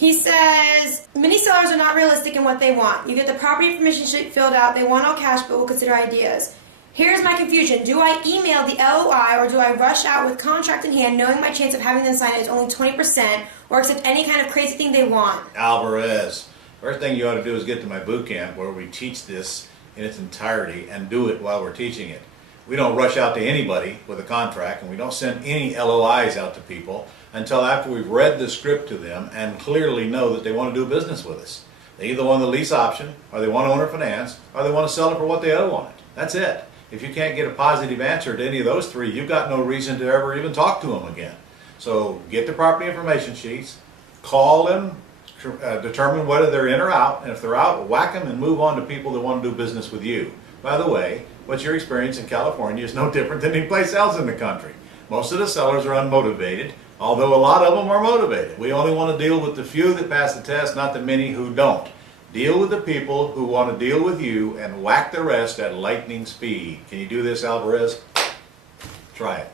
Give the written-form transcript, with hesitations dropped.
He says, many sellers are not realistic in what they want. You get the property information sheet filled out. They want all cash, but will consider ideas. Here's my confusion. Do I email the LOI or do I rush out with contract in hand knowing my chance of having them sign it is only 20% or accept any kind of crazy thing they want? Alvarez, first thing you ought to do is get to my boot camp where we teach this in its entirety and do it while we're teaching it. We don't rush out to anybody with a contract, and we don't send any LOIs out to people until after we've read the script to them and clearly know that they want to do business with us. They either want the lease option, or they want owner finance, or they want to sell it for what they owe on it. That's it. If you can't get a positive answer to any of those three, you've got no reason to ever even talk to them again. So get the property information sheets, call them, determine whether they're in or out, and if they're out, whack them and move on to people that want to do business with you. By the way, what your experience in California is no different than any place else in the country. Most of the sellers are unmotivated, although a lot of them are motivated. We only want to deal with the few that pass the test, not the many who don't. Deal with the people who want to deal with you and whack the rest at lightning speed. Can you do this, Alvarez? Try it.